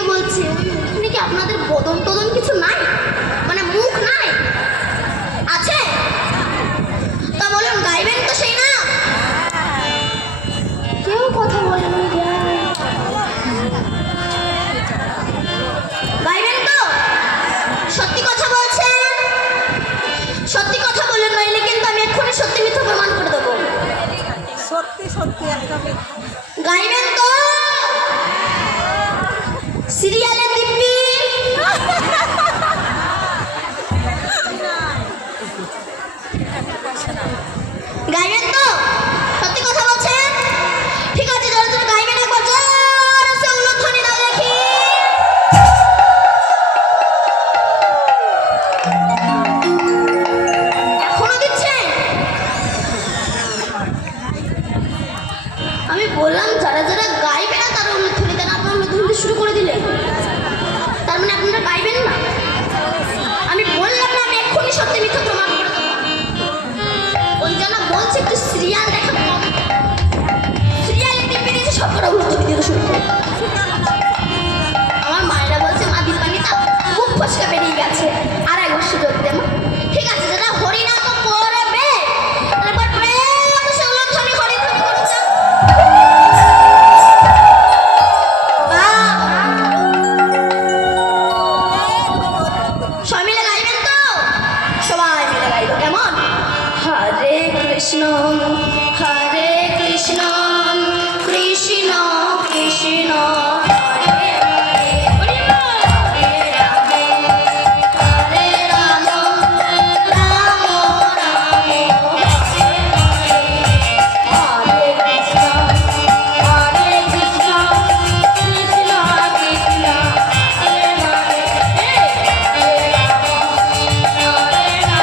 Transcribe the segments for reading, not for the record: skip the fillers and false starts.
থেকে বলছি ওখানে কি আপনাদের বদন টদন কিছু নাই, মানে মুখ নাই? আছে? তা বলুন গাইবেন তো সেই না? কেউ কথা বলেন গাইবেন তো? সত্যি কথা বলছেন? সত্যি কথা বলেন, নইলে কিন্তু আমি এক্ষুনি সত্যি মিথ্যা প্রমাণ করে দেবো। সত্যি সত্যি একটা গাইবেন তো? সিরিয়ালে দিব্যি গাইবেন তো? সত্যি কথা বলছেন? ঠিক আছে, জোরে জোরে গাইবেন একবার, জোরে উলুধ্বনি দাও দেখি। এখনো দিচ্ছেন? আমি বললাম যারা যারা গাইবে না তারা উলুধ্বনি দেন, আপনারা উলুধ্বনি শুরু করে দিলেন, তার মানে আপনারা গাইবেন না? আমি বললাম না আমি এক্ষুনি সত্যি মিথ্যা প্রমাণ করে দেবো। ওই জন্য বলছি একটু সিরিয়াল দেখা কম, সিরিয়ালে টিপে দিয়েছে সব কটা উলুধ্বনি দিতে শুরু করে। আমার মায়েরা বলছে মা দীপান্বিতা খুব ফসকা বেরিয়ে গেছে, আর একবার সুযোগ দে মা। ঠিক আছে, যারা হরিনাম করবে তারপর প্রেম সে উলুধ্বনি হরিধ্বনি করছে। সবাই মিলে গাইবেন তো? সবাই মিলে গাইব, কেমন? হরে কৃষ্ণ হরে কৃষ্ণ কৃষ্ণ কৃষ্ণ হরে হরে, হরে রাম হরে রাম রাম রাম হরে হরে, হরে কৃষ্ণ হরে কৃষ্ণ কৃষ্ণ কৃষ্ণ হরে হরে, হরে রাম হরে রাম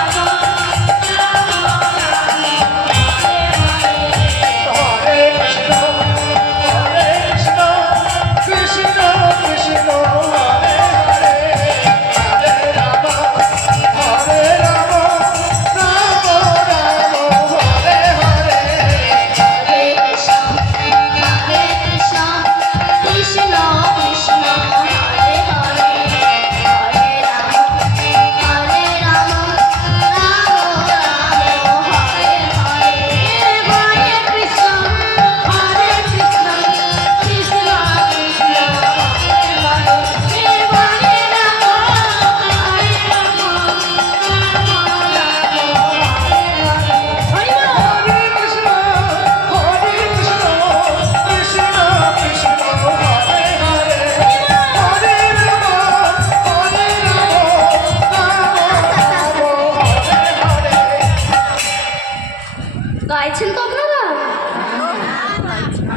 রাম রাম হরে কৃষ্ণ কৃষ্ণ কৃষ্ণ হরে হরে, হরে রাম রাম রাম হরে হরে। হরে কৃষ্ণ হরে কৃষ্ণ কৃষ্ণ কৃষ্ণ হরে হরে, হরে রাম রাম রাম হরে হরে, হরে কৃষ্ণ হরে কৃষ্ণ কৃষ্ণ কৃষ্ণ হরে হরে, হরে রাম হরে রাম রাম রাম হরে হরে। হরে কৃষ্ণ কৃষ্ণ কৃষ্ণ হরে হরে, হরে রাম রাম হরে হরে। গাইছেন তো আপনারা?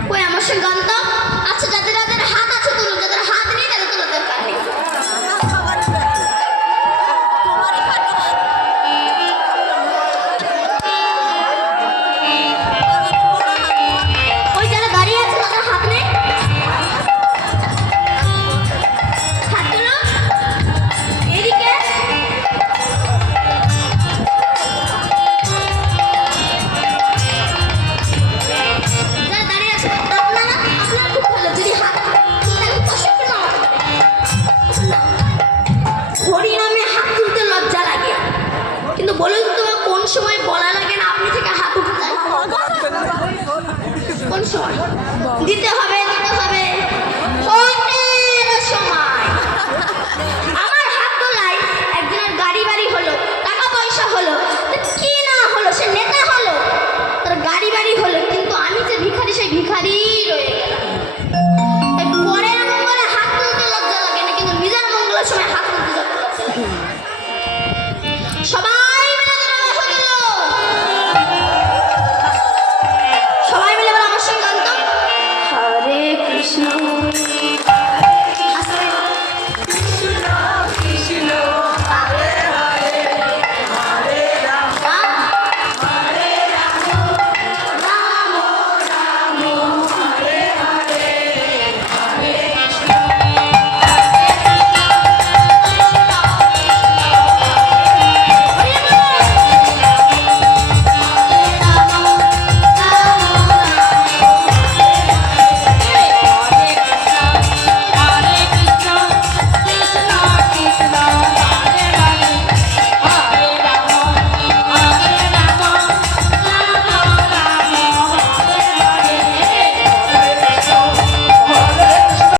কই আমার সঙ্গে গান তো? আচ্ছা, যাদের যাদের হাত আছে তুলুন, যাদের হাত নেই তাদের তোলার দরকার নেই। ওই যারা দাঁড়িয়ে আছে তাদের হাত নেই, হাত তুলো এদিকে। যারা দাঁড়িয়ে আছে আপনারা আপনারা খুব ভালো, যদি হাত তুলতে কষ্ট করে নাও। হরিনামে হাত তুলতে লজ্জা লাগে, কিন্তু বলুন তো কোন সময় বলা লাগে না আপনি থেকে হাত উঠে যায়? কোন সময়? দিতে হবে দিতে হবে ভোটের সময়। আমার হাত তোলায় একজনের গাড়ি বাড়ি হলো, টাকা পয়সা হলো, তো কি না হলো, সে নেতা হলো, তার গাড়ি বাড়ি হলো, কিন্তু আমি যে ভিখারি সেই ভিখারি রয়ে গেলাম। এই পরের মঙ্গলে হাত তুলতে লজ্জা লাগে না, কিন্তু নিজের মঙ্গলের সময় হাত তুলতে লজ্জা লাগে। সবাই